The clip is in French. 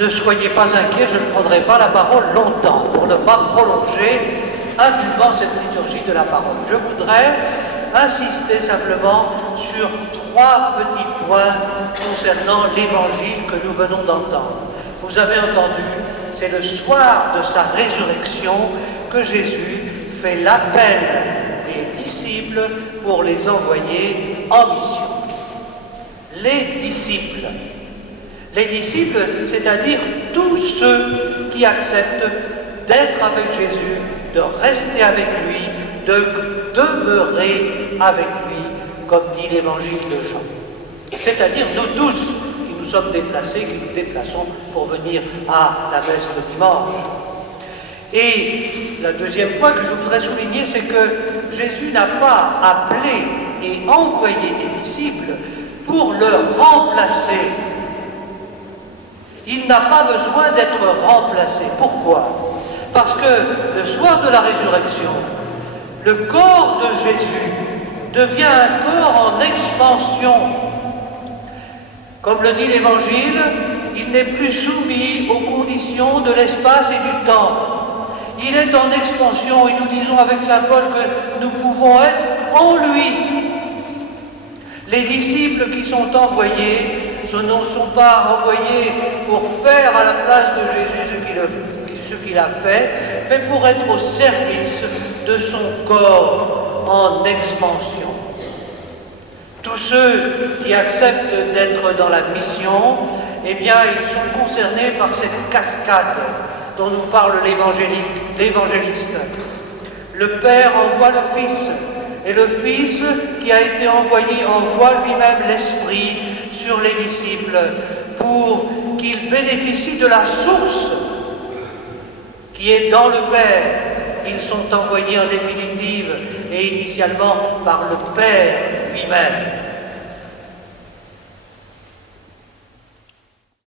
Ne soyez pas inquiets, je ne prendrai pas la parole longtemps pour ne pas prolonger indûment cette liturgie de la parole. Je voudrais insister simplement sur 3 petits points concernant l'évangile que nous venons d'entendre. Vous avez entendu, c'est le soir de sa résurrection que Jésus fait l'appel des disciples pour les envoyer en mission. Les disciples, c'est-à-dire tous ceux qui acceptent d'être avec Jésus, de rester avec lui, de demeurer avec lui, comme dit l'évangile de Jean. C'est-à-dire nous tous qui nous sommes déplacés, qui nous déplaçons pour venir à la messe le dimanche. Et le deuxième point que je voudrais souligner, c'est que Jésus n'a pas appelé et envoyé des disciples pour le remplacer. Il n'a pas besoin d'être remplacé. Pourquoi ? Parce que le soir de la résurrection, le corps de Jésus devient un corps en expansion. Comme le dit l'Évangile, il n'est plus soumis aux conditions de l'espace et du temps. Il est en expansion et nous disons avec saint Paul que nous pouvons être en lui. Les disciples qui sont envoyés, ce ne sont pas envoyés pour faire à la place de Jésus ce qu'il a fait, mais pour être au service de son corps en expansion. Tous ceux qui acceptent d'être dans la mission, eh bien, ils sont concernés par cette cascade dont nous parle l'évangéliste. Le Père envoie le Fils, et le Fils qui a été envoyé envoie lui-même l'Esprit sur les disciples pour qu'ils bénéficient de la source qui est dans le Père. Ils sont envoyés en définitive et initialement par le Père lui-même.